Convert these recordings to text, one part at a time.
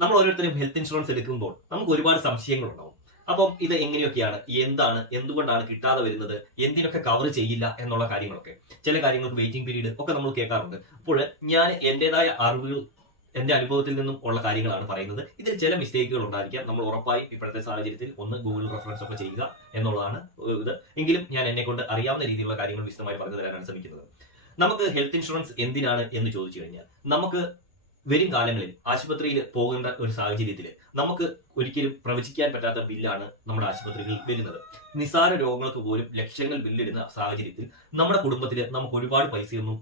നമ്മൾ ഓരോരുത്തരും health insurance എടുക്കുമ്പോൾ നമുക്ക് ഒരുപാട് സംശയങ്ങളുണ്ടാവും. അപ്പം ഇത് എങ്ങനെയൊക്കെയാണ്? എന്താണ്? എന്തുകൊണ്ടാണ് കിട്ടാതെ വരുന്നത്? എന്തിനൊക്കെ കവർ ചെയ്യില്ല എന്നുള്ള കാര്യങ്ങളൊക്കെ. ചില കാര്യങ്ങൾക്ക് വെയിറ്റിംഗ് പീരീഡ് ഒക്കെ നമ്മൾ കേൾക്കാറുണ്ട്. അപ്പോൾ ഞാൻ എന്റെതായ അറിവുകൾ എന്റെ അനുഭവത്തിൽ നിന്നും ഉള്ള കാര്യങ്ങളാണ് പറയുന്നത്. ഇതിൽ ചില മിസ്റ്റേക്കുകൾ ഉണ്ടായിരിക്കാം. നമ്മൾ ഉറപ്പായും ഇപ്പോഴത്തെ സാഹചര്യത്തിൽ ഒന്ന് ഗൂഗിൾ റെഫറൻസ് ഒക്കെ ചെയ്യുക എന്നുള്ളതാണ് ഇത്. എങ്കിലും ഞാൻ എന്നെ കൊണ്ട് അറിയാവുന്ന രീതിയിലുള്ള കാര്യങ്ങൾ വിശദമായി പറഞ്ഞു തരാനാണ് ശ്രമിക്കുന്നത്. നമുക്ക് ഹെൽത്ത് ഇൻഷുറൻസ് എന്തിനാണ് എന്ന് ചോദിച്ചു കഴിഞ്ഞാൽ നമുക്ക് വരും കാലങ്ങളിൽ ആശുപത്രിയിൽ പോകേണ്ട ഒരു സാഹചര്യത്തിൽ നമുക്ക് ഒരിക്കലും പ്രവചിക്കാൻ പറ്റാത്ത ബില്ലാണ് നമ്മുടെ ആശുപത്രികളിൽ വരുന്നത്. നിസാര രോഗങ്ങൾക്ക് പോലും ലക്ഷങ്ങൾ ബില്ലിടുന്ന സാഹചര്യത്തിൽ നമ്മുടെ കുടുംബത്തിൽ നമുക്ക് ഒരുപാട് പൈസയൊന്നും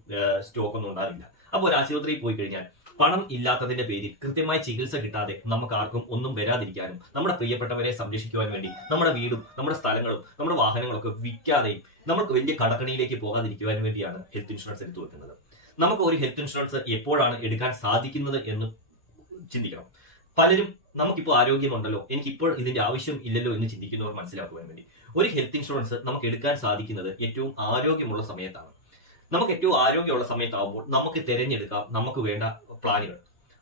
സ്റ്റോക്ക് ഒന്നും ഉണ്ടാവില്ല. അപ്പോൾ ഒരു ആശുപത്രിയിൽ പോയി കഴിഞ്ഞാൽ പണം ഇല്ലാത്തതിന്റെ പേരിൽ കൃത്യമായ ചികിത്സ കിട്ടാതെ നമുക്ക് ആർക്കും ഒന്നും വരാതിരിക്കാനും നമ്മുടെ പ്രിയപ്പെട്ടവരെ സംരക്ഷിക്കുവാൻ വേണ്ടി നമ്മുടെ വീടും നമ്മുടെ സ്ഥലങ്ങളും നമ്മുടെ വാഹനങ്ങളൊക്കെ വിൽക്കാതെയും നമുക്ക് വലിയ കടക്കണിയിലേക്ക് പോകാതിരിക്കുവാൻ വേണ്ടിയാണ് ഹെൽത്ത് ഇൻഷുറൻസ് എടുത്തു വെക്കുന്നത് നമുക്ക് ഒരു ഹെൽത്ത് ഇൻഷുറൻസ് എപ്പോഴാണ് എടുക്കാൻ സാധിക്കുന്നത് എന്ന് ചിന്തിക്കണം. പലരും നമുക്കിപ്പോൾ ആരോഗ്യമുണ്ടല്ലോ എനിക്ക് ഇപ്പോൾ ഇതിന്റെ ആവശ്യം ഇല്ലല്ലോ എന്ന് ചിന്തിക്കുന്നവർ മനസ്സിലാക്കുവാൻ വേണ്ടി. ഒരു ഹെൽത്ത് ഇൻഷുറൻസ് നമുക്ക് എടുക്കാൻ സാധിക്കുന്നത് ഏറ്റവും ആരോഗ്യമുള്ള സമയത്താണ്. നമുക്ക് ഏറ്റവും ആരോഗ്യമുള്ള സമയത്താവുമ്പോൾ നമുക്ക് തിരഞ്ഞെടുക്കാം നമുക്ക് വേണ്ട പ്ലാനുകൾ.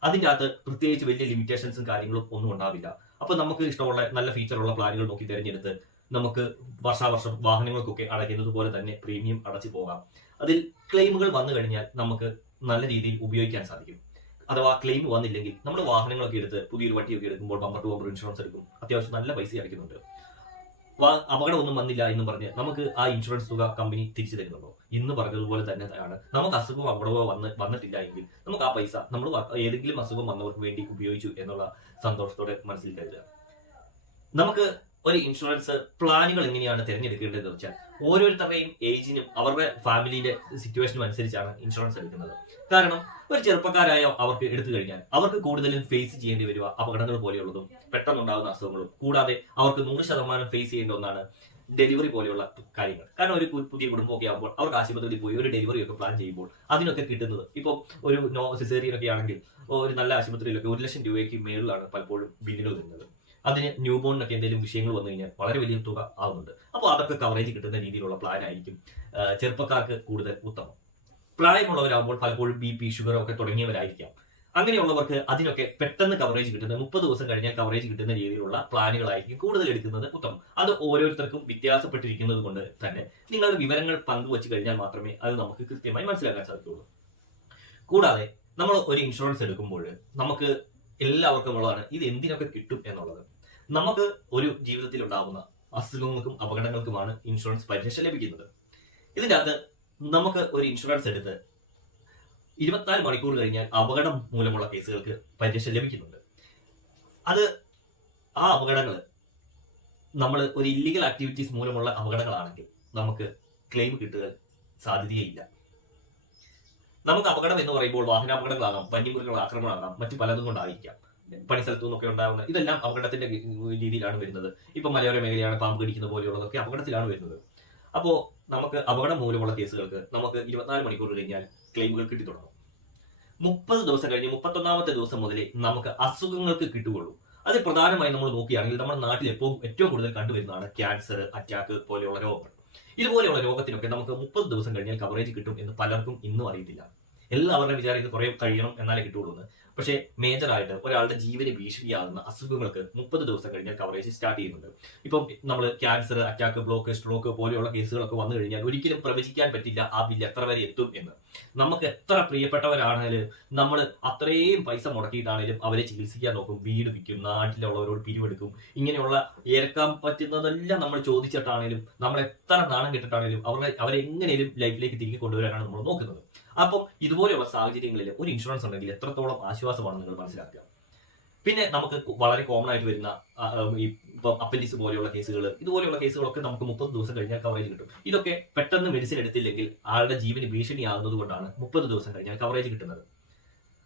അതിന്റെ അകത്ത് പ്രത്യേകിച്ച് വലിയ ലിമിറ്റേഷൻസും കാര്യങ്ങളും ഒന്നും ഉണ്ടാവില്ല. അപ്പോൾ നമുക്ക് ഇഷ്ടമുള്ള നല്ല ഫീച്ചറുള്ള പ്ലാനുകൾ നോക്കി തിരഞ്ഞെടുത്ത് നമുക്ക് വർഷാവർഷം വാഹനങ്ങൾക്കൊക്കെ അടയ്ക്കുന്നത് പോലെ തന്നെ പ്രീമിയം അടച്ചു പോകാം. അതിൽ ക്ലെയിമുകൾ വന്നു കഴിഞ്ഞാൽ നമുക്ക് നല്ല രീതിയിൽ ഉപയോഗിക്കാൻ സാധിക്കും. അഥവാ ക്ലെയിം വന്നില്ലെങ്കിൽ നമ്മൾ വാഹനങ്ങളൊക്കെ എടുത്ത് പുതിയൊരു വണ്ടിയൊക്കെ എടുക്കുമ്പോൾ ബമ്പർ ടു ബമ്പർ ഇൻഷുറൻസ് എടുക്കും. അത്യാവശ്യം നല്ല പൈസ അടയ്ക്കുന്നുണ്ട് അപകടമൊന്നും വന്നില്ല എന്ന് പറഞ്ഞ് നമുക്ക് ആ ഇൻഷുറൻസ് തുക കമ്പനി തിരിച്ചു തരുന്നുണ്ടോ? ഇന്ന് പറഞ്ഞതുപോലെ തന്നെ ആണ്. നമുക്ക് അസുഖം അപകടമോ വന്ന് വന്നിട്ടില്ല എങ്കിൽ നമുക്ക് ആ പൈസ നമ്മൾ ഏതെങ്കിലും അസുഖം വന്നവർക്ക് വേണ്ടി ഉപയോഗിച്ചു എന്നുള്ള സന്തോഷത്തോടെ മനസ്സിൽ കരുതുക. നമുക്ക് ഒരു ഇൻഷുറൻസ് പ്ലാനുകൾ എങ്ങനെയാണ് തിരഞ്ഞെടുക്കേണ്ടതെന്ന് വെച്ചാൽ ഓരോരുത്തരുടെയും ഏജിനും അവരുടെ ഫാമിലിന്റെ സിറ്റുവേഷനും അനുസരിച്ചാണ് ഇൻഷുറൻസ് എടുക്കുന്നത്. കാരണം ഒരു ചെറുപ്പക്കാരായ അവർക്ക് എടുത്തു കഴിഞ്ഞാൽ അവർക്ക് കൂടുതലും ഫേസ് ചെയ്യേണ്ടി വരിക അപകടങ്ങൾ പോലെയുള്ളതും പെട്ടെന്നുണ്ടാകുന്ന അസുഖങ്ങളും കൂടാതെ അവർക്ക് നൂറ് ശതമാനം ഫേസ് ചെയ്യേണ്ട ഒന്നാണ് ഡെലിവറി പോലെയുള്ള കാര്യങ്ങൾ. കാരണം ഒരു പുതിയ കുടുംബമൊക്കെ ആകുമ്പോൾ അവർക്ക് ആശുപത്രിയിൽ പോയി ഒരു ഡെലിവറി ഒക്കെ പ്ലാൻ ചെയ്യുമ്പോൾ അതിനൊക്കെ കിട്ടുന്നത് ഇപ്പോൾ ഒരു നോ സിസേറിയൻ ഒക്കെ ആണെങ്കിൽ ഒരു നല്ല ആശുപത്രിയിലൊക്കെ ഒരു ലക്ഷം രൂപയ്ക്ക് മേളിലാണ് പലപ്പോഴും ബില്ലുകൾ വരുന്നത്. അതിന് ന്യൂ ബോണിനൊക്കെ എന്തെങ്കിലും വിഷയങ്ങൾ വന്നു കഴിഞ്ഞാൽ വളരെ വലിയ തുക ആവുന്നുണ്ട്. അപ്പോൾ അതൊക്കെ കവറേജ് കിട്ടുന്ന രീതിയിലുള്ള പ്ലാൻ ആയിരിക്കും ചെറുപ്പക്കാർക്ക് കൂടുതൽ ഉത്തമം. പ്രായമുള്ളവരാകുമ്പോൾ പലപ്പോഴും ബി പി ഷുഗർ ഒക്കെ തുടങ്ങിയവരായിരിക്കാം. അങ്ങനെയുള്ളവർക്ക് അതിനൊക്കെ പെട്ടെന്ന് കവറേജ് കിട്ടുന്ന മുപ്പത് ദിവസം കഴിഞ്ഞാൽ കവറേജ് കിട്ടുന്ന രീതിയിലുള്ള പ്ലാനുകളായിരിക്കും കൂടുതൽ എടുക്കുന്നത് ഉത്തമം. അത് ഓരോരുത്തർക്കും വ്യത്യാസപ്പെട്ടിരിക്കുന്നത് കൊണ്ട് തന്നെ നിങ്ങളുടെ വിവരങ്ങൾ പങ്കുവച്ച് കഴിഞ്ഞാൽ മാത്രമേ അത് നമുക്ക് കൃത്യമായി മനസ്സിലാക്കാൻ സാധിക്കുള്ളൂ കൂടാതെ നമ്മൾ ഒരു ഇൻഷുറൻസ് എടുക്കുമ്പോൾ നമുക്ക് എല്ലാവർക്കും ഉള്ളതാണ് ഇത് എന്തിനൊക്കെ കിട്ടും എന്നുള്ളത്. നമുക്ക് ഒരു ജീവിതത്തിൽ ഉണ്ടാകുന്ന അസുഖങ്ങൾക്കും അപകടങ്ങൾക്കുമാണ് ഇൻഷുറൻസ് പരിരക്ഷ ലഭിക്കുന്നത്. ഇതിന്റെ അകത്ത് നമുക്ക് ഒരു ഇൻഷുറൻസ് എടുത്ത് ഇരുപത്തിനാല് മണിക്കൂർ കഴിഞ്ഞാൽ അപകടം മൂലമുള്ള കേസുകൾക്ക് പരിരക്ഷ ലഭിക്കുന്നുണ്ട്. അത് ആ അപകടങ്ങൾ നമ്മൾ ഒരു ഇല്ലീഗൽ ആക്ടിവിറ്റീസ് മൂലമുള്ള അപകടങ്ങളാണെങ്കിൽ നമുക്ക് ക്ലെയിം കിട്ടുക സാധ്യതയില്ല. നമുക്ക് അപകടം എന്ന് പറയുമ്പോൾ വാഹനാപകടങ്ങളാകാം വന്യമൃഗങ്ങൾ ആക്രമണമാകാം മറ്റു പലതും കൊണ്ടായിരിക്കാം. പണി സ്ഥലത്തു നിന്നൊക്കെ ഉണ്ടാകുന്ന ഇതെല്ലാം അപകടത്തിന്റെ രീതിയിലാണ് വരുന്നത്. ഇപ്പൊ മലയോര മേഖലയാണ് പാമ്പ് കടിക്കുന്ന പോലെയുള്ളതൊക്കെ അപകടത്തിലാണ് വരുന്നത്. അപ്പോ നമുക്ക് അപകടം മൂലമുള്ള കേസുകൾക്ക് നമുക്ക് ഇരുപത്തിനാല് മണിക്കൂർ കഴിഞ്ഞാൽ ക്ലെയിമുകൾ കിട്ടി തുടങ്ങും. മുപ്പത് ദിവസം കഴിഞ്ഞ് മുപ്പത്തൊന്നാമത്തെ ദിവസം മുതലേ നമുക്ക് അസുഖങ്ങൾക്ക് കിട്ടുകയുള്ളൂ. അത് പ്രധാനമായും നമ്മൾ നോക്കുകയാണെങ്കിൽ നമ്മുടെ നാട്ടിൽ എപ്പോഴും ഏറ്റവും കൂടുതൽ കണ്ടുവരുന്നതാണ് ക്യാൻസർ അറ്റാക്ക് പോലെയുള്ള രോഗങ്ങൾ. ഇതുപോലെയുള്ള രോഗത്തിനൊക്കെ നമുക്ക് മുപ്പത് ദിവസം കഴിഞ്ഞാൽ കവറേജ് കിട്ടും എന്ന് പലർക്കും ഇന്നും അറിയത്തില്ല. എല്ലാവരുടെയും വിചാരം ഇത് കുറേ കഴിയണം എന്നാലേ എന്ന്. പക്ഷേ മേജറായിട്ട് ഒരാളുടെ ജീവന് ഭീഷണിയാകുന്ന അസുഖങ്ങൾക്ക് മുപ്പത് ദിവസം കഴിഞ്ഞാൽ കവറേജ് സ്റ്റാർട്ട് ചെയ്യുന്നുണ്ട്. ഇപ്പം നമ്മൾ ക്യാൻസർ അറ്റാക്ക് ബ്ലോക്ക് സ്ട്രോക്ക് പോലെയുള്ള കേസുകളൊക്കെ വന്നു കഴിഞ്ഞാൽ ഒരിക്കലും പ്രവചിക്കാൻ പറ്റില്ല ആ ബില്ല് എത്ര വരെ എത്തും എന്ന്. നമുക്ക് എത്ര പ്രിയപ്പെട്ടവരാണെങ്കിലും നമ്മൾ അത്രയും പൈസ മുടക്കിയിട്ടാണെങ്കിലും അവരെ ചികിത്സിക്കാൻ നോക്കും. വീട് വിൽക്കും നാട്ടിലുള്ളവരോട് പിരിവെടുക്കും. ഇങ്ങനെയുള്ള ഏൽക്കാൻ പറ്റുന്നതെല്ലാം നമ്മൾ ചോദിച്ചിട്ടാണെങ്കിലും നമ്മൾ എത്ര നാണം കിട്ടിട്ടാണെങ്കിലും അവരെ അവരെങ്ങനെയും ലൈഫിലേക്ക് തിരികെ കൊണ്ടുവരാനാണ് നമ്മൾ നോക്കുന്നത്. അപ്പം ഇതുപോലെയുള്ള സാഹചര്യങ്ങളിൽ ഒരു ഇൻഷുറൻസ് ഉണ്ടെങ്കിൽ എത്രത്തോളം ആശ്വാസമാണ് നിങ്ങൾ മനസ്സിലാക്കുക. പിന്നെ നമുക്ക് വളരെ കോമൺ ആയിട്ട് വരുന്ന ഈ ഇപ്പം അപ്പൻഡിക്സ് പോലെയുള്ള കേസുകൾ ഇതുപോലെയുള്ള കേസുകളൊക്കെ നമുക്ക് മുപ്പത് ദിവസം കഴിഞ്ഞാൽ കവറേജ് കിട്ടും. ഇതൊക്കെ പെട്ടെന്ന് മെഡിസിൻ എടുത്തില്ലെങ്കിൽ ആളുടെ ജീവന് ഭീഷണിയാകുന്നത് കൊണ്ടാണ് മുപ്പത് ദിവസം കഴിഞ്ഞാൽ കവറേജ് കിട്ടുന്നത്.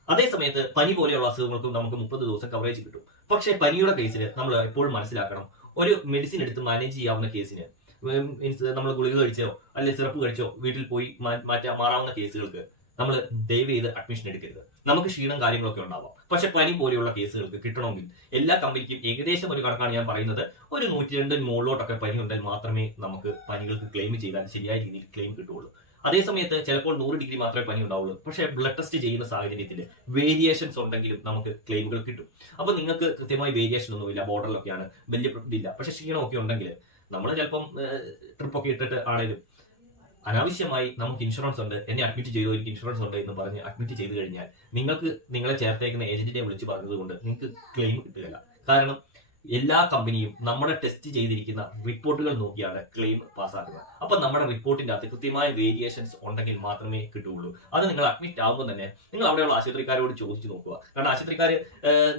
അതേ സമയത്ത് പനി പോലെയുള്ള അസുഖങ്ങൾക്കും നമുക്ക് മുപ്പത് ദിവസം കവറേജ് കിട്ടും. പക്ഷേ പനിയുടെ കേസിൽ നമ്മൾ എപ്പോഴും മനസ്സിലാക്കണം ഒരു മെഡിസിൻ എടുത്ത് മാനേജ് ചെയ്യാവുന്ന കേസിന് മീൻസ് നമ്മൾ ഗുളിക കഴിച്ചോ അല്ലെങ്കിൽ സിറപ്പ് കഴിച്ചോ വീട്ടിൽ പോയി മാറ്റാ മാറാവുന്ന കേസുകൾക്ക് നമ്മൾ ദയവ് ചെയ്ത് അഡ്മിഷൻ എടുക്കരുത്. നമുക്ക് ക്ഷീണം കാര്യങ്ങളൊക്കെ ഉണ്ടാവാം. പക്ഷെ പനി പോലെയുള്ള കേസുകൾക്ക് കിട്ടണമെങ്കിൽ എല്ലാ കമ്പനിക്കും ഏകദേശം ഒരു കണക്കാണ് ഞാൻ പറയുന്നത്. ഒരു നൂറ്റി രണ്ടിന് മുകളിലോട്ടൊക്കെ പനി ഉണ്ടെങ്കിൽ മാത്രമേ നമുക്ക് പനികൾക്ക് ക്ലെയിം ചെയ്താൽ ശരിയായ രീതിയിൽ ക്ലെയിം കിട്ടുള്ളൂ അതേസമയത്ത് ചിലപ്പോൾ നൂറ് ഡിഗ്രി മാത്രമേ പനി ഉണ്ടാവുള്ളൂ പക്ഷേ ബ്ലഡ് ടെസ്റ്റ് ചെയ്യുന്ന സാഹചര്യത്തിൽ വേരിയേഷൻസ് ഉണ്ടെങ്കിലും നമുക്ക് ക്ലെയിമുകൾ കിട്ടും. അപ്പോൾ നിങ്ങൾക്ക് കൃത്യമായി വേരിയേഷൻ ഒന്നുമില്ല ബോർഡറിലൊക്കെയാണ് വലിയ ഇതില്ല. പക്ഷെ ക്ഷീണമൊക്കെ ഉണ്ടെങ്കിൽ നമ്മൾ ചിലപ്പം ട്രിപ്പൊക്കെ ഇട്ടിട്ട് ആണെങ്കിലും അനാവശ്യമായി നമുക്ക് ഇൻഷുറൻസ് ഉണ്ട് എന്നെ അഡ്മിറ്റ് ചെയ്തു എനിക്ക് ഇൻഷുറൻസ് ഉണ്ട് എന്ന് പറഞ്ഞ് അഡ്മിറ്റ് ചെയ്തു കഴിഞ്ഞാൽ നിങ്ങൾക്ക് നിങ്ങളെ ചേർത്തേക്കുന്ന ഏജന്റിനെ വിളിച്ച് പറഞ്ഞത് കൊണ്ട് നിങ്ങൾക്ക് ക്ലെയിം കിട്ടുകയില്ല. കാരണം എല്ലാ കമ്പനിയും നമ്മുടെ ടെസ്റ്റ് ചെയ്തിരിക്കുന്ന റിപ്പോർട്ടുകൾ നോക്കിയാണ് ക്ലെയിം പാസ്സാക്കുക അപ്പൊ നമ്മുടെ റിപ്പോർട്ടിന്റെ അകത്ത് കൃത്യമായ വേരിയേഷൻസ് ഉണ്ടെങ്കിൽ മാത്രമേ കിട്ടുകയുള്ളൂ. അത് നിങ്ങൾ അഡ്മിറ്റ് ആകുമ്പോൾ തന്നെ നിങ്ങൾ അവിടെയുള്ള ആശുപത്രിക്കാരോട് ചോദിച്ചു നോക്കുക. കാരണം ആശുപത്രിക്കാർ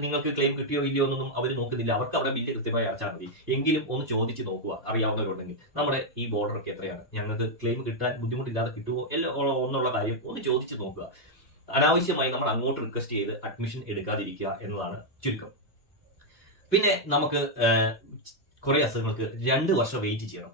നിങ്ങൾക്ക് ക്ലെയിം കിട്ടിയോ ഇല്ലയോ എന്നൊന്നും അവർ നോക്കുന്നില്ല. അവർക്ക് അവിടെ ബില്ല് കൃത്യമായി അടച്ചാൽ മതി. എങ്കിലും ഒന്ന് ചോദിച്ചു നോക്കുക. അറിയാവുന്നവരുണ്ടെങ്കിൽ നമ്മുടെ ഈ ബോർഡർ ഒക്കെ എത്രയാണ്? ഞങ്ങൾക്ക് ക്ലെയിം കിട്ടാൻ ബുദ്ധിമുട്ടില്ലാതെ കിട്ടുമോ എല്ലാം ഒന്നുള്ള കാര്യം ഒന്ന് ചോദിച്ചു നോക്കുക. അനാവശ്യമായി നമ്മൾ അങ്ങോട്ട് റിക്വസ്റ്റ് ചെയ്ത് അഡ്മിഷൻ എടുക്കാതിരിക്കുക എന്നതാണ് ചുരുക്കം. പിന്നെ നമുക്ക് കുറെ അസുഖങ്ങൾക്ക് രണ്ട് വർഷം വെയിറ്റ് ചെയ്യണം.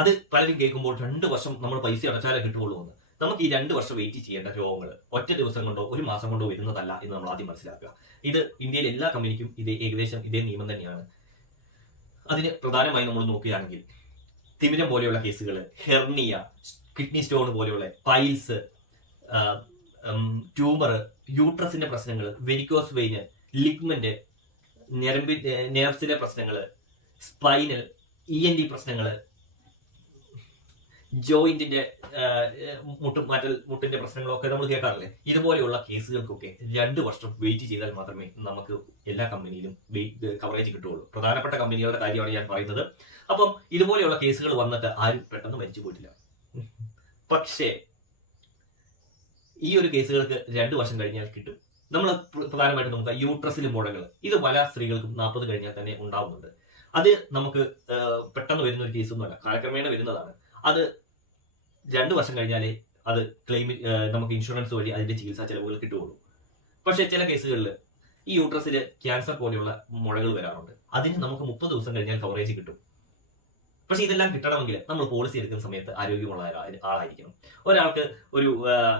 അത് പലരും കേൾക്കുമ്പോൾ രണ്ട് വർഷം നമ്മൾ പൈസ അടച്ചാലേ കിട്ടുള്ളൂ എന്ന്. നമുക്ക് ഈ രണ്ട് വർഷം വെയിറ്റ് ചെയ്യേണ്ട രോഗങ്ങൾ ഒറ്റ ദിവസം കൊണ്ടോ ഒരു മാസം കൊണ്ടോ വരുന്നതല്ല എന്ന് നമ്മൾ ആദ്യം മനസ്സിലാക്കുക. ഇത് ഇന്ത്യയിലെ എല്ലാ കമ്പനിക്കും ഇത് ഏകദേശം ഇതേ നിയമം തന്നെയാണ്. അതിന് പ്രധാനമായി നമ്മൾ നോക്കുകയാണെങ്കിൽ തിമിരം പോലെയുള്ള കേസുകൾ ഹെർണിയ കിഡ്നി സ്റ്റോൺ പോലെയുള്ള പൈൽസ് ട്യൂമർ യൂട്രസിന്റെ പ്രശ്നങ്ങൾ വെരിക്കോസ് വെയിന് ലിഗ്മെന്റ് ഞരമ്പി നെർവ്സിലെ പ്രശ്നങ്ങൾ സ്പൈനൽ ഇ എൻ ഡി പ്രശ്നങ്ങൾ ജോയിന്റിന്റെ മുട്ടും മാറ്റൽ മുട്ടിന്റെ പ്രശ്നങ്ങളൊക്കെ നമ്മൾ കേൾക്കാറില്ലേ? ഇതുപോലെയുള്ള കേസുകൾക്കൊക്കെ രണ്ട് വർഷം വെയിറ്റ് ചെയ്താൽ മാത്രമേ നമുക്ക് എല്ലാ കമ്പനിയിലും കവറേജ് കിട്ടുള്ളൂ പ്രധാനപ്പെട്ട കമ്പനികളുടെ കാര്യമാണ് ഞാൻ പറയുന്നത്. അപ്പം ഇതുപോലെയുള്ള കേസുകൾ വന്നിട്ട് ആരും പെട്ടെന്ന് മരിച്ചു പോയിട്ടില്ല. പക്ഷേ ഈ ഒരു കേസുകൾക്ക് രണ്ട് വർഷം കഴിഞ്ഞാൽ കിട്ടും. നമ്മൾ പ്രധാനമായിട്ടും നമുക്ക് യൂട്രസിൽ മുഴകൾ ഇത് പല സ്ത്രീകൾക്കും നാൽപ്പത് കഴിഞ്ഞാൽ തന്നെ ഉണ്ടാവുന്നുണ്ട്. അത് നമുക്ക് പെട്ടെന്ന് വരുന്ന ഒരു കേസ് ഒന്നുമല്ല. കാലക്രമേണ വരുന്നതാണ്. അത് രണ്ട് വർഷം കഴിഞ്ഞാലേ അത് ക്ലെയിം നമുക്ക് ഇൻഷുറൻസ് വഴി അതിന്റെ ചികിത്സാ ചെലവുകൾ കിട്ടുകയുള്ളൂ. പക്ഷേ ചില കേസുകളിൽ ഈ യൂട്രസിൽ ക്യാൻസർ പോലെയുള്ള മുഴകൾ വരാറുണ്ട്. അതിന് നമുക്ക് മുപ്പത് ദിവസം കഴിഞ്ഞാൽ കവറേജ് കിട്ടും. പക്ഷെ ഇതെല്ലാം കിട്ടണമെങ്കിൽ നമ്മൾ പോളിസി എടുക്കുന്ന സമയത്ത് ആരോഗ്യമുള്ള ആളായിരിക്കണം. ഒരാൾക്ക് ഒരു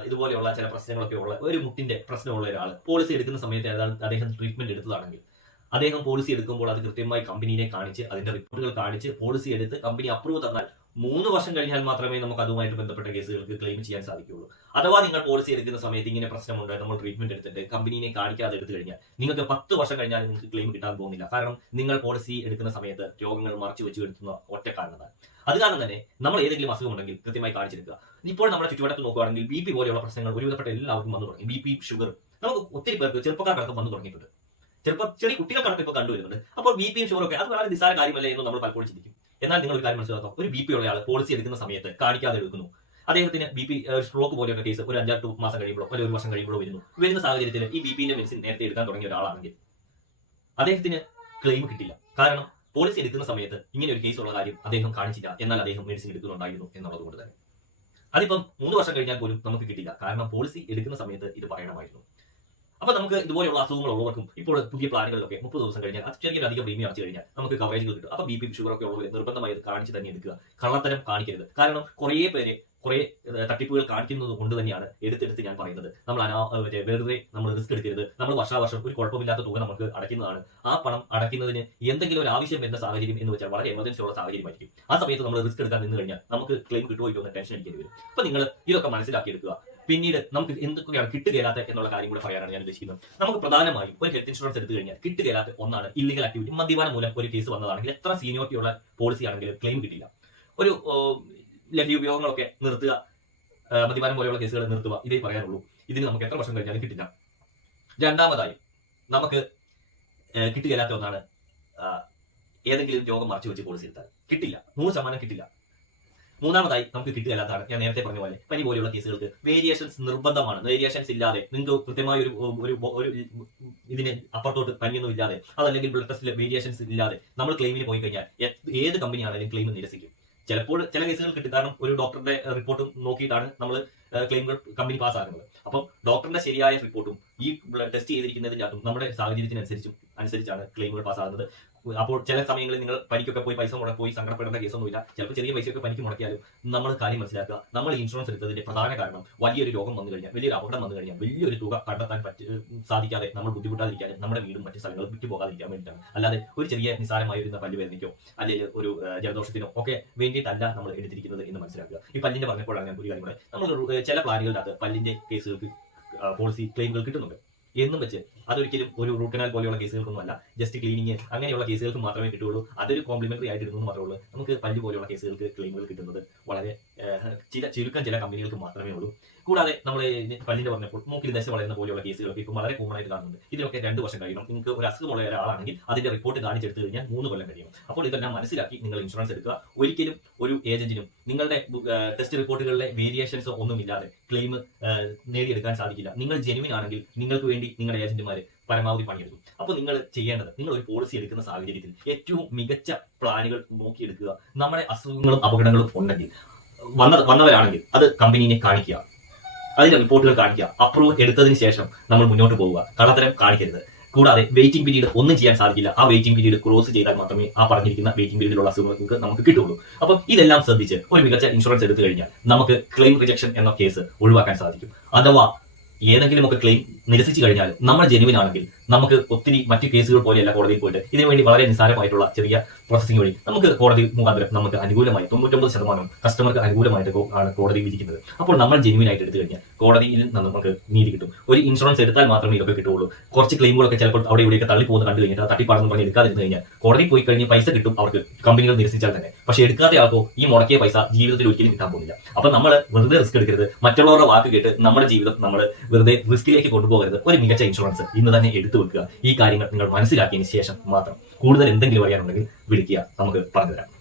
ഇതുപോലെയുള്ള ചില പ്രശ്നങ്ങളൊക്കെ ഉള്ള ഒരു മുട്ടിന്റെ പ്രശ്നമുള്ള ഒരാൾ പോളിസി എടുക്കുന്ന സമയത്ത് അദ്ദേഹം ട്രീറ്റ്മെന്റ് എടുത്തതാണെങ്കിൽ അദ്ദേഹം പോളിസി എടുക്കുമ്പോൾ അത് കൃത്യമായി കമ്പനിയെ കാണിച്ച് അതിന്റെ റിപ്പോർട്ടുകൾ കാണിച്ച് പോളിസി എടുത്ത് കമ്പനി അപ്രൂവ് തന്നാൽ മൂന്ന് വർഷം കഴിഞ്ഞാൽ മാത്രമേ നമുക്ക് അതുമായിട്ട് ബന്ധപ്പെട്ട കേസുകൾക്ക് ക്ലെയിം ചെയ്യാൻ സാധിക്കുകയുള്ളൂ. അഥവാ നിങ്ങൾ പോളിസി എടുക്കുന്ന സമയത്ത് ഇങ്ങനെ പ്രശ്നമുണ്ട് നമ്മൾ ട്രീറ്റ്മെന്റ് എടുത്തിട്ട് കമ്പനിയെ കാണിക്കാതെ എടുത്തു കഴിഞ്ഞാൽ നിങ്ങൾക്ക് പത്ത് വർഷം കഴിഞ്ഞാൽ നിങ്ങൾക്ക് ക്ലെയിം കിട്ടാൻ പോകുന്നില്ല. കാരണം നിങ്ങൾ പോളിസി എടുക്കുന്ന സമയത്ത് രോഗങ്ങൾ മറച്ചു വെച്ച് എടുക്കുന്ന ഒറ്റ കാരണമാണ് അത് കാരണം തന്നെ നമ്മൾ ഏതെങ്കിലും അസുഖം ഉണ്ടെങ്കിൽ കൃത്യമായി കാണിച്ചെടുക്കുക. ഇപ്പോൾ നമ്മുടെ ചുറ്റുവട്ടത്ത് നോക്കുകയാണെങ്കിൽ ബി പി പോലെയുള്ള പ്രശ്നങ്ങൾ ഒരുവിധപ്പെട്ട എല്ലാവർക്കും വന്നു തുടങ്ങി. ബി പി ഷുഗർ നമുക്ക് ഒത്തിരി പേർക്ക് ചെറുപ്പക്കാർക്കടക്കം വന്നു തുടങ്ങിയിട്ടുണ്ട്. ചെറുപ്പം ചെറിയ കുട്ടികൾക്കടക്കം ഇപ്പോൾ കണ്ടുവരുന്നുണ്ട്. അപ്പോൾ ബി പിയും ഷുഗറും ഒക്കെ അത് വളരെ നിസ്സാര കാര്യമല്ലേ എന്ന് നമ്മൾ പലപ്പോഴും ചിന്തിക്കും. എന്നാൽ നിങ്ങൾ ഒരു കാര്യം മനസ്സിലാക്കാം. ഒരു ബി പി ഉള്ള ആൾ പോളിസി എടുക്കുന്ന സമയത്ത് കാണിക്കാതെ എടുക്കുന്നു. അദ്ദേഹത്തിന് ബി പി സ്ട്രോക്ക് പോലെയുള്ള കേസ് ഒരു അഞ്ചാറ് മാസം കഴിയുമ്പോഴോ അല്ലെങ്കിൽ ഒരു വർഷം കഴിയുമ്പോഴോ വരുന്നു. വരുന്ന സാഹചര്യത്തിൽ ഈ ബി പിന്റെ മെഡിസിൻ നേരത്തെ എടുക്കാൻ തുടങ്ങിയ ഒരാളാണെങ്കിൽ അദ്ദേഹത്തിന് ക്ലെയിം കിട്ടില്ല. കാരണം പോളിസി എടുക്കുന്ന സമയത്ത് ഇങ്ങനെ ഒരു കേസ് ഉള്ള കാര്യം അദ്ദേഹം കാണിച്ചില്ല. എന്നാൽ അദ്ദേഹം മെഡിസിൻ എടുക്കുന്നുണ്ടായിരുന്നു എന്നുള്ളത് കൊണ്ട് തന്നെ. അതിപ്പം മൂന്ന് വർഷം കഴിഞ്ഞാൽ പോലും നമുക്ക് കിട്ടില്ല. കാരണം പോളിസി എടുക്കുന്ന സമയത്ത് ഇത് പറയണമായിരുന്നു. അപ്പൊ നമുക്ക് ഇതുപോലെയുള്ള അസുഖങ്ങൾ ഉള്ളവർക്കും ഇപ്പോൾ പുതിയ പ്ലാനുകളിലൊക്കെ മുപ്പത് ദിവസം കഴിഞ്ഞാൽ അത് ചെറിയ അധികം പ്രീമിയം അടിച്ചു കഴിഞ്ഞാൽ നമുക്ക് കവറേജുകൾ കിട്ടും. അപ്പൊ ബി പി ഷുഗർ ഒക്കെ ഉള്ളവർ നിർബന്ധമായി കാണിച്ച് തന്നെ എടുക്കുക. കള്ളത്തരം കാണിക്കരുത്. കാരണം കുറേ പേരെ കുറെ തട്ടിപ്പുകൾ കാണിക്കുന്നത് കൊണ്ട് തന്നെയാണ് എടുത്തെടുത്ത് ഞാൻ പറയുന്നത്. നമ്മൾ അനാ വെറുതെ നമ്മൾ റിസ്ക് എടുക്കരുത്. നമ്മൾ വർഷാവർഷം ഒരു കുഴപ്പമില്ലാത്ത തുക നമുക്ക് അടയ്ക്കുന്നതാണ്. ആ പണം അടയ്ക്കുന്നതിന് എന്തെങ്കിലും ഒരു ആവശ്യം എന്ന സാഹചര്യം എന്ന് വെച്ചാൽ വളരെ എമർജൻസി ഉള്ള സാഹചര്യമായിരിക്കും. ആ സമയത്ത് നമ്മൾ റിസ്ക് എടുക്കാൻ നിന്ന് കഴിഞ്ഞാൽ നമുക്ക് ക്ലെയിം കിട്ടുമോ ഇല്ലോ ടെൻഷൻ അടിക്കേണ്ടി വരും. അപ്പൊ നിങ്ങൾ ഇതൊക്കെ മനസ്സിലാക്കി എടുക്കുക. പിന്നീട് നമുക്ക് എന്തൊക്കെയാണ് കിട്ടുകയില്ലാത്ത എന്നുള്ള കാര്യം കൂടെ പറയാനാണ് ഞാൻ ഉദ്ദേശിക്കുന്നത്. നമുക്ക് പ്രധാനമായും ഒരു ഹെൽത്ത് ഇൻഷുറൻസ് എടുത്തു കഴിഞ്ഞാൽ കിട്ടുകയില്ലാത്ത ഒന്നാണ് ഇല്ലീഗൽ ആക്ടിവിറ്റി മദ്യപാനം മൂലം ഒരു കേസ് വന്നതാണെങ്കിൽ എത്ര സീനിയോറിറ്റിയുള്ള പോളിസി ആണെങ്കിലും ക്ലെയിം കിട്ടില്ല. ഒരു ലഹരി ഉപയോഗങ്ങളൊക്കെ നിർത്തുക മദ്യപാനം പോലെയുള്ള കേസുകൾ നിർത്തുക ഇതേ പറയാനുള്ളൂ. ഇതിന് നമുക്ക് എത്ര വർഷം കഴിഞ്ഞാലും കിട്ടില്ല. രണ്ടാമതായി നമുക്ക് കിട്ടുകയില്ലാത്ത ഒന്നാണ് ഏതെങ്കിലും രോഗം മറച്ചു വെച്ച് പോളിസി എടുത്താൽ കിട്ടില്ല. നൂറ് ശതമാനം കിട്ടില്ല. മൂന്നാമതായി നമുക്ക് കിട്ടുകയല്ലാത്തതാണ് ഞാൻ നേരത്തെ പറഞ്ഞ പോലെ പനി പോലെയുള്ള കേസുകൾക്ക് വേരിയേഷൻസ് നിർബന്ധമാണ്. വേരിയേഷൻസ് ഇല്ലാതെ നിങ്ങൾക്ക് കൃത്യമായ ഒരു ഒരു ഇതിന് അപ്പുറത്തോട്ട് പനിയൊന്നും ഇല്ലാതെ അതല്ലെങ്കിൽ ബ്ലഡ് ടെസ്റ്റിൽ വേരിയേഷൻസ് ഇല്ലാതെ നമ്മൾ ക്ലെയിമിന് പോയി കഴിഞ്ഞാൽ ഏത് കമ്പനി ആണെങ്കിലും ക്ലെയിം നിരസിക്കും. ചിലപ്പോൾ ചില കേസുകൾ കിട്ടും. കാരണം ഒരു ഡോക്ടറുടെ റിപ്പോർട്ട് നോക്കിയിട്ടാണ് നമ്മൾ ക്ലെയിമുകൾ കമ്പനി പാസ്സാക്കുന്നത് അപ്പം ഡോക്ടറിന്റെ ശരിയായ റിപ്പോർട്ടും ഈ ടെസ്റ്റ് ചെയ്തിരിക്കുന്നതിനകത്തും നമ്മുടെ സാഹചര്യത്തിനനുസരിച്ചും അനുസരിച്ചാണ് ക്ലെയിമുകൾ പാസ്സാകുന്നത് അപ്പോൾ ചില സമയങ്ങളിൽ നിങ്ങൾ പനിക്കൊക്കെ പോയി പൈസ മുടക്കി പോയി സങ്കടപ്പെടേണ്ട കേസൊന്നുമില്ല. ചിലപ്പോൾ ചെറിയ പൈസയൊക്കെ പനിക്ക് മുടക്കിയാലും നമ്മൾ കാര്യം മനസ്സിലാക്കുക. നമ്മൾ ഇൻഷുറൻസ് എടുത്തതിന്റെ പ്രധാന കാരണം വലിയൊരു രോഗം വന്നു കഴിഞ്ഞാൽ വലിയൊരു അപകടം വന്നു കഴിഞ്ഞാൽ വലിയൊരു തുക കണ്ടെത്താൻ പറ്റ സാധിക്കാതെ നമ്മൾ ബുദ്ധിമുട്ടാതിരിക്കാനും നമ്മുടെ വീടും മറ്റു സ്ഥലങ്ങളും വിട്ടു പോകാതിരിക്കാൻ വേണ്ടിയിട്ടാണ്. അല്ലാതെ ഒരു ചെറിയ നിസ്സാരമായ ഒരു പല്ലുവേദനയ്ക്കോ അല്ലെങ്കിൽ ഒരു ജലദോഷത്തിനോ ഒക്കെ വേണ്ടിയിട്ടല്ല നമ്മൾ എടുത്തിരിക്കുന്നത് എന്ന് മനസ്സിലാക്കുക. ഈ പല്ലിന്റെ പറഞ്ഞപ്പോഴാണ് ഞാൻ ഒരു കാര്യം കൂടെ നമ്മൾ ചില പ്ലാനുകളുടെ പല്ലിന്റെ കേസുകൾക്ക് പോളിസി ക്ലെയിമുകൾ കിട്ടുന്നുണ്ട്. എന്നും വെച്ച് അതൊരിക്കലും ഒരു റൂട്ട് കനാൽ പോലെയുള്ള കേസുകൾക്കൊന്നും അല്ല. ജസ്റ്റ് ക്ലീനിങ് അങ്ങനെയുള്ള കേസുകൾക്ക് മാത്രമേ കിട്ടുകയുള്ളൂ. അതൊരു കോംപ്ലിമെന്ററി ആയിട്ട് ഇരുന്നു മാത്രമേ ഉള്ളൂ. നമുക്ക് പല്ല് പോലെയുള്ള കേസുകൾക്ക് ക്ലെയിമുകൾ കിട്ടുന്നത് വളരെ ചില ചുരുക്കം ചില കമ്പനികൾക്ക് മാത്രമേ ഉള്ളൂ. കൂടാതെ നമ്മൾ പല്ലിന്റെ പറഞ്ഞപ്പോൾ മൂക്കിൽ ദശ വളരുന്ന പോലെയുള്ള കേസുകളൊക്കെ ഇപ്പോൾ വളരെ കോമൺ ആയിട്ട് കാണുന്നുണ്ട്. ഇതിലൊക്കെ രണ്ട് വർഷം കഴിയണം. നിങ്ങൾക്ക് ഒരു അസുഖമുള്ള ഒരാളാണെങ്കിൽ അതിന്റെ റിപ്പോർട്ട് കാണിച്ചെടുത്ത് കഴിഞ്ഞാൽ മൂന്ന് കൊല്ലം കഴിയും. അപ്പോൾ ഇതെല്ലാം മനസ്സിലാക്കി നിങ്ങൾ ഇൻഷുറൻസ് എടുക്കുക. ഒരിക്കലും ഒരു ഏജന്റിനും നിങ്ങളുടെ ടെസ്റ്റ് റിപ്പോർട്ടുകളിലെ വേരിയേഷൻസ് ഒന്നുമില്ലാതെ ക്ലെയിം നേടിയെടുക്കാൻ സാധിക്കില്ല. നിങ്ങൾ ജെനുവിൻ ആണെങ്കിൽ നിങ്ങൾക്ക് വേണ്ടി നിങ്ങളുടെ ഏജന്റുമാർ പരമാവധി പണിയെടുക്കും. അപ്പോൾ നിങ്ങൾ ചെയ്യേണ്ടത് നിങ്ങൾ ഒരു പോളിസി എടുക്കുന്ന സാഹചര്യത്തിൽ ഏറ്റവും മികച്ച പ്ലാനുകൾ നോക്കിയെടുക്കുക. നമ്മുടെ അസുഖങ്ങളും അപകടങ്ങളും ഉണ്ടെങ്കിൽ വന്ന വന്നവരാണെങ്കിൽ അത് കമ്പനിയെ കാണിക്കുക. അതിന്റെ റിപ്പോർട്ടുകൾ കാണിക്കുക. അപ്രൂവ് എടുത്തതിന് ശേഷം നമ്മൾ മുന്നോട്ട് പോവുക. കള്ളത്തരം കാണിക്കരുത്. കൂടാതെ വെയിറ്റിംഗ് പീരീഡ് ഒന്നും ചെയ്യാൻ സാധിക്കില്ല. ആ വെയിറ്റിംഗ് പീരീഡ് ക്ലോസ് ചെയ്താൽ മാത്രമേ ആ പറഞ്ഞിരിക്കുന്ന വെയിറ്റിംഗ് പീരീഡിലുള്ള അസുഖങ്ങൾക്ക് നമുക്ക് കിട്ടുള്ളൂ അപ്പം ഇതെല്ലാം ശ്രദ്ധിച്ച് ഒരു മികച്ച ഇൻഷുറൻസ് എടുത്തു കഴിഞ്ഞാൽ നമുക്ക് ക്ലെയിം റിജക്ഷൻ എന്ന കേസ് ഒഴിവാക്കാൻ സാധിക്കും. അഥവാ ഏതെങ്കിലുമൊക്കെ ക്ലെയിം നിരസിച്ചു കഴിഞ്ഞാൽ നമ്മൾ ജെനുവിൻ ആണെങ്കിൽ നമുക്ക് ഒത്തിരി മറ്റു കേസുകൾ പോലെയല്ല കോടതിയിൽ പോയിട്ട് ഇതിനുവേണ്ടി വളരെ നിസ്സാരമായിട്ടുള്ള ചെറിയ പ്രോസസ്സിംഗ് വഴി നമുക്ക് കോടതി മുഖാന്തരം നമുക്ക് അനുകൂലമായി തൊണ്ണൂറ്റൊമ്പത് ശതമാനം കസ്റ്റമർക്ക് അനുകൂലമായിട്ട് ആണ് കോടതി വിധിക്കുന്നത്. അപ്പോൾ നമ്മൾ ജെനുവിൻ ആയിട്ട് എടുത്തു കഴിഞ്ഞാൽ കോടതിയിൽ നമുക്ക് നീതി കിട്ടും. ഒരു ഇൻഷുറൻസ് എടുത്താൽ മാത്രമേ ഇതൊക്കെ കിട്ടുള്ളൂ കുറച്ച് ക്ലെയിമുകളൊക്കെ ചിലപ്പോൾ അവിടെ ഇവിടെയൊക്കെ തള്ളി പോകുന്ന കണ്ടു കഴിഞ്ഞിട്ട് ആ തട്ടിപ്പാടെന്ന് പറഞ്ഞ് എടുക്കാതിരുന്നു കഴിഞ്ഞാൽ കോടതി പോയി കഴിഞ്ഞ് പൈസ കിട്ടും അവർക്ക് കമ്പനികൾ നിരസിച്ചാൽ തന്നെ. പക്ഷേ എടുക്കാത്ത ആൾക്കോ ഈ മുടക്കിയ പൈസ ജീവിതത്തിൽ ഒരിക്കലും കിട്ടാൻ പോകുന്നില്ല. അപ്പൊ നമ്മൾ വെറുതെ റിസ്ക് എടുക്കരുത്. മറ്റുള്ളവരുടെ വാക്ക് കേട്ട് നമ്മുടെ ജീവിതം നമ്മൾ വെറുതെ റിസ്കിലേക്ക് കൊണ്ടുപോകരുത്. ഒരു മികച്ച ഇൻഷുറൻസ് ഇന്ന് തന്നെ എടുത്തു വെക്കുക. ഈ കാര്യങ്ങൾ നിങ്ങൾ മനസ്സിലാക്കിയതിന് ശേഷം മാത്രം കൂടുതൽ എന്തെങ്കിലും അറിയാനുണ്ടെങ്കിൽ വിളിക്കുക. നമുക്ക് പറഞ്ഞുതരാം